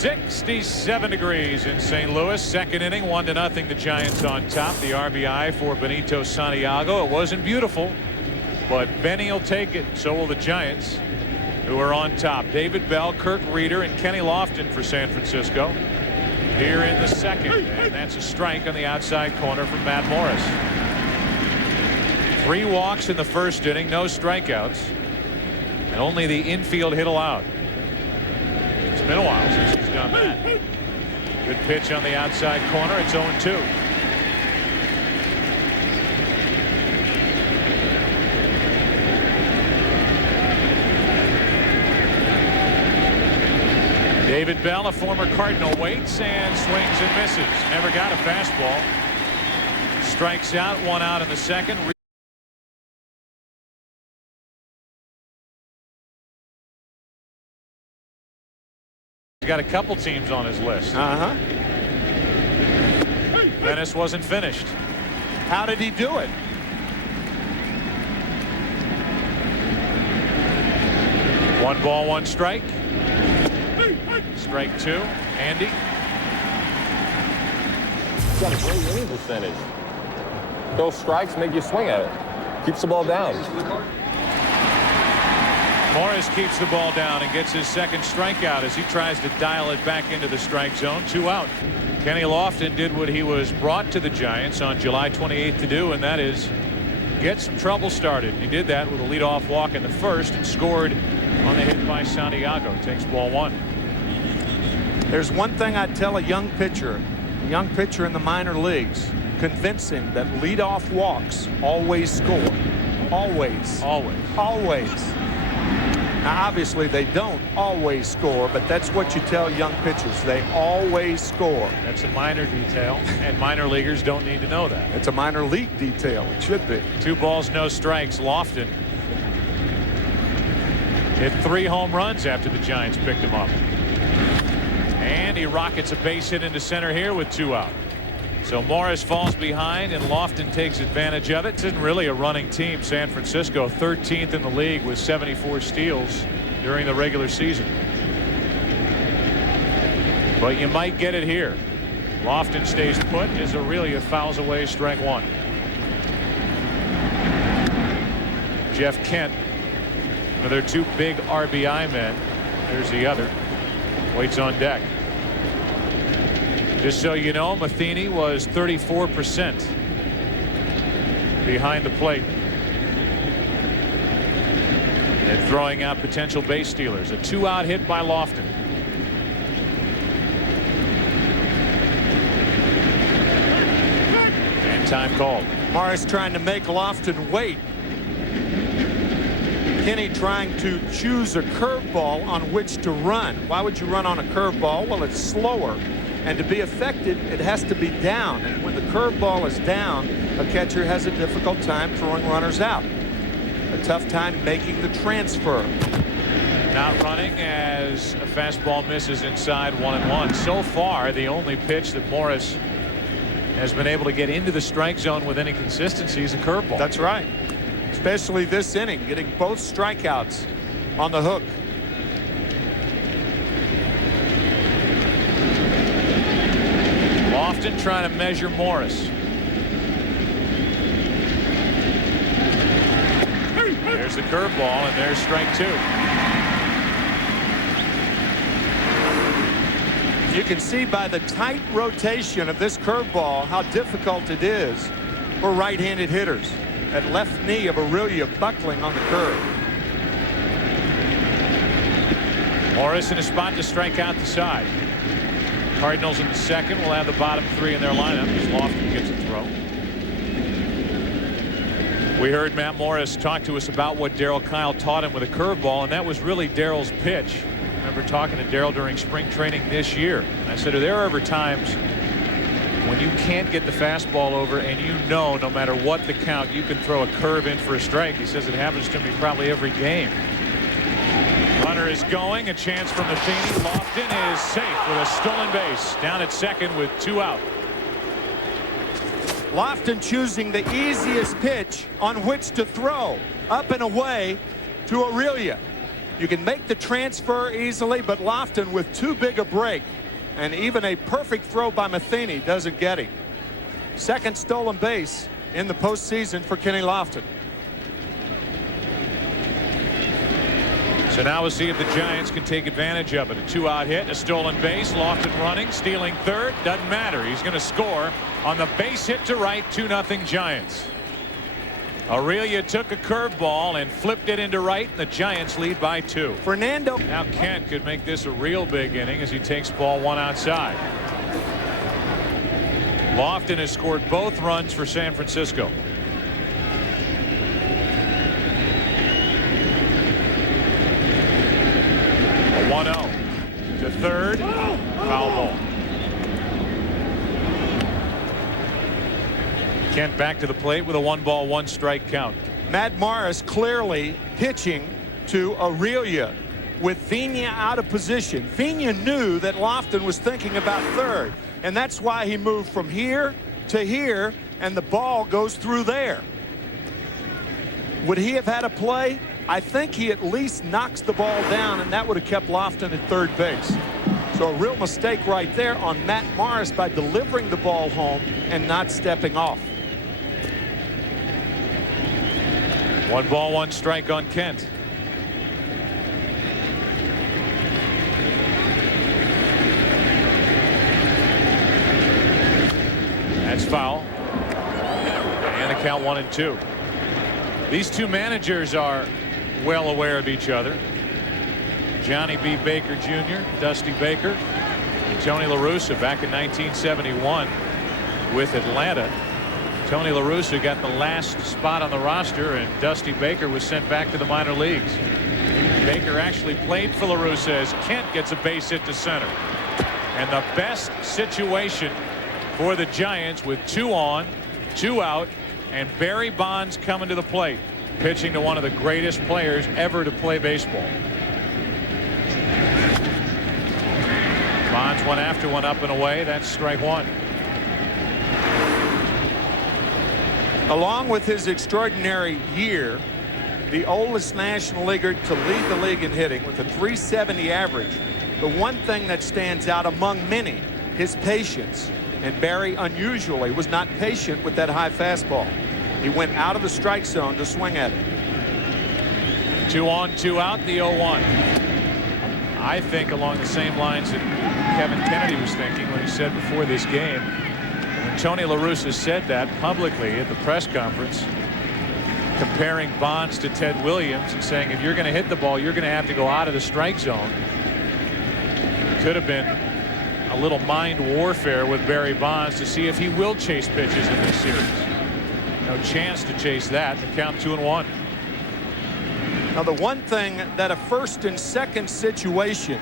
67 degrees in St. Louis. Second inning, 1-0. The Giants on top. The RBI for Benito Santiago. It wasn't beautiful, but Benny will take it. So will the Giants, who are on top. David Bell, Kirk Reeder, and Kenny Lofton for San Francisco here in the second. And that's a strike on the outside corner from Matt Morris. 3 walks in the first inning, no strikeouts, and only the infield hit allowed. It's been a while since he's done that. Good pitch on the outside corner. It's 0-2. David Bell, a former Cardinal, waits and swings and misses. Never got a fastball. Strikes out, 1 out in the second. He's got a couple teams on his list. Venice wasn't finished. How did he do it? One ball, one strike. Strike 2. Andy. He's got a great inning percentage. Those strikes make you swing at it. Keeps the ball down. Morris keeps the ball down and gets his second strikeout as he tries to dial it back into the strike zone. 2 out. Kenny Lofton did what he was brought to the Giants on July 28th to do, and that is get some trouble started. He did that with a leadoff walk in the first and scored on the hit by Santiago. Takes ball 1. There's one thing I'd tell a young pitcher in the minor leagues. Convince him that leadoff walks always score. Always. Always. Now, obviously, they don't always score, but that's what you tell young pitchers. They always score. That's a minor detail, and minor leaguers don't need to know that. It's a minor league detail. It should be. 2 balls, no strikes. Lofton hit 3 home runs after the Giants picked him up. And he rockets a base hit into center here with 2 out. So Morris falls behind and Lofton takes advantage of it. This isn't really a running team. San Francisco 13th in the league with 74 steals during the regular season. But you might get it here. Lofton stays put as Aurelia fouls away strike 1. Jeff Kent, one of their 2 big RBI men. There's the other. Waits on deck. Just so you know, Matheny was 34% behind the plate and throwing out potential base stealers. A 2-out hit by Lofton. And time called. Morris trying to make Lofton wait. Kenny trying to choose a curveball on which to run. Why would you run on a curveball? Well, it's slower. And to be affected, it has to be down. And when the curveball is down, a catcher has a difficult time throwing runners out. A tough time making the transfer. Not running as a fastball misses inside 1-1. So far, the only pitch that Morris has been able to get into the strike zone with any consistency is a curveball. That's right. Especially this inning, getting both strikeouts on the hook. Lofton trying to measure Morris. There's the curveball, and there's strike 2. You can see by the tight rotation of this curveball how difficult it is for right-handed hitters. That left knee of Aurelia buckling on the curve. Morris in a spot to strike out the side. Cardinals in the second will have the bottom 3 in their lineup as Lofton gets a throw. We heard Matt Morris talk to us about what Darryl Kyle taught him with a curveball, and that was really Darryl's pitch. I remember talking to Darryl during spring training this year. I said, are there ever times when you can't get the fastball over and you know no matter what the count you can throw a curve in for a strike? He says it happens to me probably every game. Runner is going. A chance for Matheny. Lofton is safe with a stolen base. Down at second with 2 out. Lofton choosing the easiest pitch on which to throw. Up and away to Aurelia. You can make the transfer easily, but Lofton with too big a break. And even a perfect throw by Matheny doesn't get him. Second stolen base in the postseason for Kenny Lofton. So now we'll see if the Giants can take advantage of it. A 2-out hit, a stolen base, Lofton running, stealing third. Doesn't matter. He's going to score on the base hit to right. 2-0 Giants. Aurelia took a curveball and flipped it into right, and the Giants lead by 2. Fernando. Now Kent could make this a real big inning as he takes ball 1 outside. Lofton has scored both runs for San Francisco. A 1-0 to third. Foul ball. Kent back to the plate with a 1-ball 1-strike count. Matt Morris clearly pitching to Aurelia with Vina out of position. Vina knew that Lofton was thinking about third, and that's why he moved from here to here, and the ball goes through there. Would he have had a play? I think he at least knocks the ball down, and that would have kept Lofton at third base. So a real mistake right there on Matt Morris by delivering the ball home and not stepping off. 1-ball 1-strike on Kent. That's foul. And a count 1-2. These two managers are well aware of each other. Johnny B. Baker Jr., Dusty Baker, and Tony La Russa back in 1971 with Atlanta. Tony La Russa got the last spot on the roster, and Dusty Baker was sent back to the minor leagues. Baker actually played for La Russa as Kent gets a base hit to center. And the best situation for the Giants with 2 on, 2 out, and Barry Bonds coming to the plate, pitching to one of the greatest players ever to play baseball. Bonds one after one up and away. That's strike 1. Along with his extraordinary year, the oldest National Leaguer to lead the league in hitting with a .370 average, the one thing that stands out among many, his patience. And Barry unusually was not patient with that high fastball. He went out of the strike zone to swing at it. 2 on, 2 out, the 0-1. I think along the same lines that Kevin Kennedy was thinking when he said before this game, when Tony La Russa said that publicly at the press conference, comparing Bonds to Ted Williams and saying if you're going to hit the ball, you're going to have to go out of the strike zone. Could have been a little mind warfare with Barry Bonds to see if he will chase pitches in this series. No chance to chase that. The count 2-1. Now the one thing that a first and second situation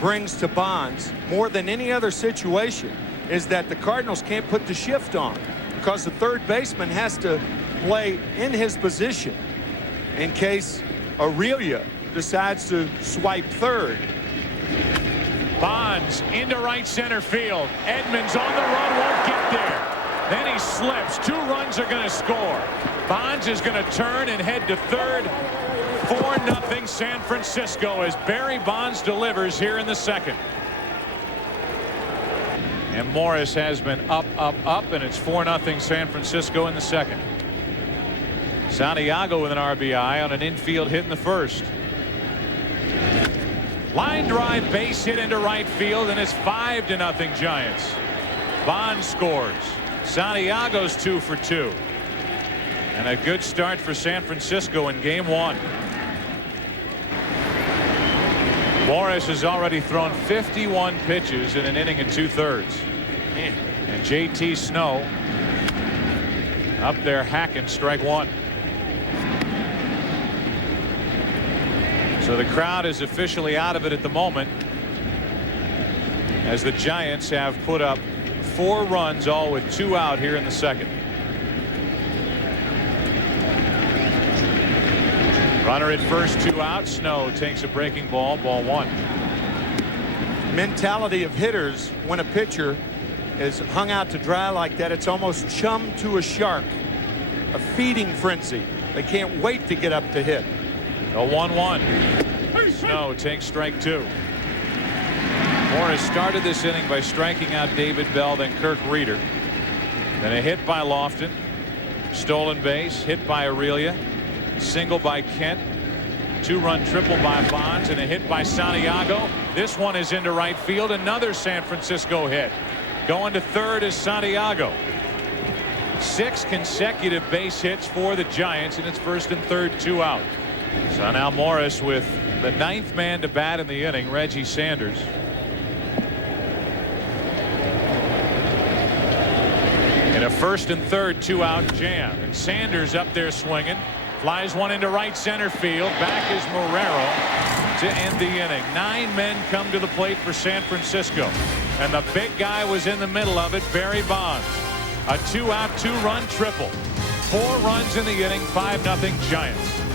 brings to Bonds more than any other situation is that the Cardinals can't put the shift on because the third baseman has to play in his position in case Aurelia decides to swipe third. Bonds into right center field. Edmonds on the run, won't get there. Then he slips. 2 runs are going to score. Bonds is going to turn and head to third. 4-0 San Francisco as Barry Bonds delivers here in the second. And Morris has been up, and it's 4-0 San Francisco in the second. Santiago with an RBI on an infield hit in the first. Line drive base hit into right field, and it's 5-0 Giants. Bonds scores. Santiago's 2 for 2. And a good start for San Francisco in game 1. Morris has already thrown 51 pitches in an inning and 2/3. And JT Snow up there hacking strike 1. So the crowd is officially out of it at the moment as the Giants have put up 4 runs, all with 2 out here in the second. Runner at first, 2 out. Snow takes a breaking ball, ball 1. Mentality of hitters when a pitcher is hung out to dry like that, it's almost chum to a shark, a feeding frenzy. They can't wait to get up to hit. A 1-1. Snow takes strike 2. Morris started this inning by striking out David Bell, then Kirk Reeder. Then a hit by Lofton. Stolen base, hit by Aurelia. Single by Kent. 2-run triple by Bonds, and a hit by Santiago. This one is into right field. Another San Francisco hit. Going to third is Santiago. 6 consecutive base hits for the Giants, and it's first and third, 2 out. So now Morris with the 9th man to bat in the inning, Reggie Sanders. In a first and third, 2-out jam, and Sanders up there swinging. Flies one into right center field. Back is Marrero to end the inning. 9 men come to the plate for San Francisco, and the big guy was in the middle of it, Barry Bonds. A 2-out, 2-run triple. 4 runs in the inning, 5-0 Giants.